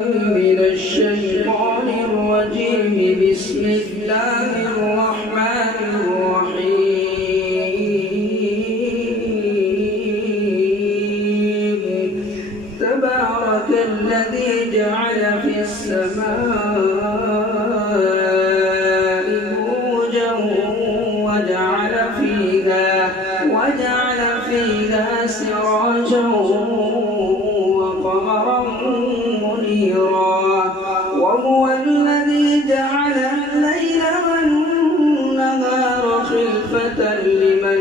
من الشيطان الرجيم. بسم الله الرحمن الرحيم. تبارك الذي جعل في السماء بروجا وجعل فيها سراجا وقمرا منيرا. وهو الذي جعل الليل والنهار خلفة لمن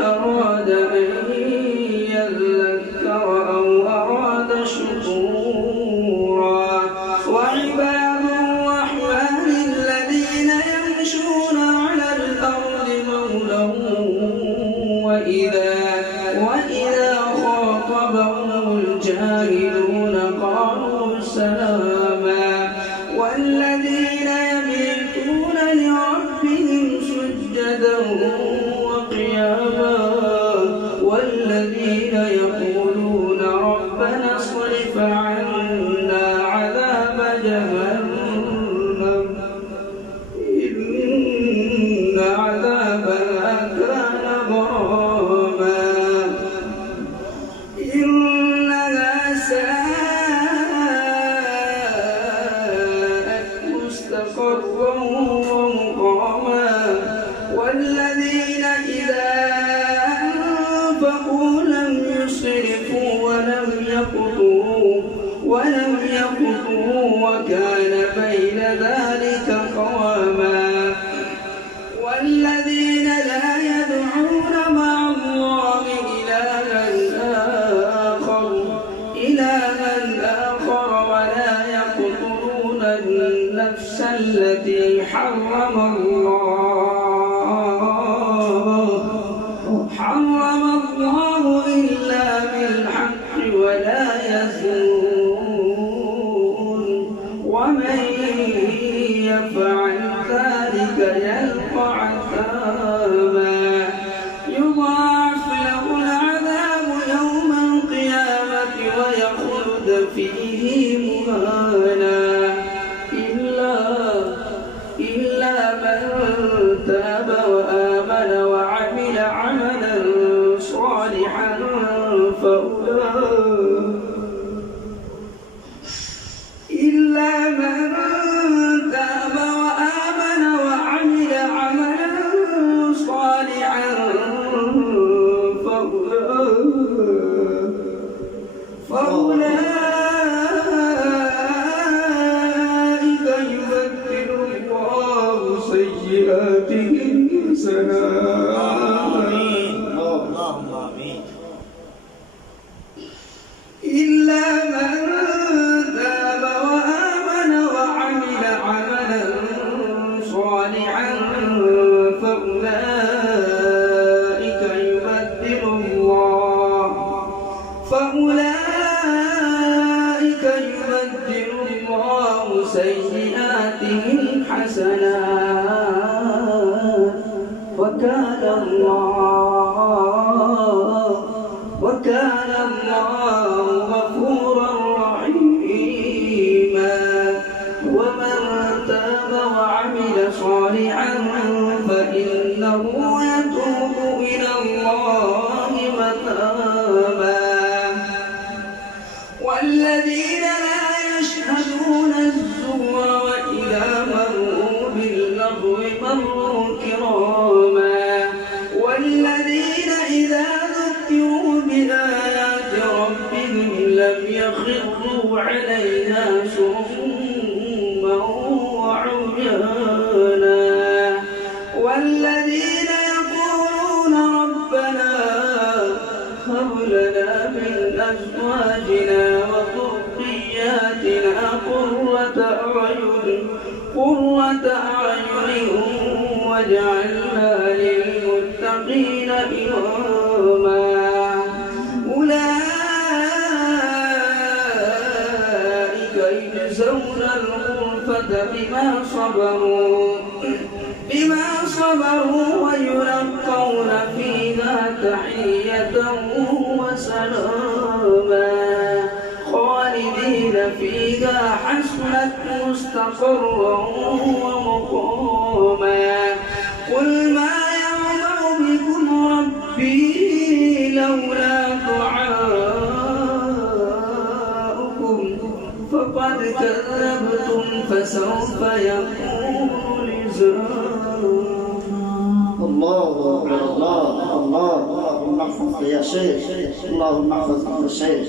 أراد أن يذكر أو أراد شكورا. وعباد الرحمن الذين يمشون على الأرض مولا وإذا خاطبهم الجاهلون قالوا سلاما. والذين يبيتون لربهم سجدا وقياما. والذين يقولون ربنا اصرف عنا عذاب جهنم إن عذابها كان غراما إنها ساءت مستقرا ومقاما. والذين إذا أنفقوا لم يسرفوا ولم يقتروا وكان بين ذلك قواما. والذين لا يدعون مع الله إلها آخر ولا يقتلون النفس التي حرم الله إلا بالحق ولا يزنون. ومن يفعل ذلك يلقى عذابا يضاعف له العذاب يوم القيامة ويخلد فيه مهانا إلا من تاب وآمن وعمل عملا صالحا فأولئك يبدل الله سيئاتهم حسنات. إلا من تاب وآمن وعمل عملا صالحا فأولئك يبدل الله سيئاتهم حسنات وكان الله غفورا رحيما. ومن تاب وعمل صالحا فإنه يتوب إلى الله متابا. والذين لا يشهدون الزور وإذا مروا باللغو مروا كراما. والذين إذا ذكروا بآيات ربهم لم يخروا عليها صما وعميانا. والذين يقولون ربنا هب لنا من أزواجنا وذرياتنا قرة أعين واجعلنا للمتقين إماما. أولئك يجزون الغرفة بما صبروا ويلقون فيها تحية وسلاما. خالدين فيها حسنت مستقرا ومقاما قل ما يعبأ بكم ربي لولا دعاؤكم فقد كذبتم فسوف يكون لزاما. الله أكبر. الله اللهم احفظ يا شيخ، اللهم احفظ الشيخ.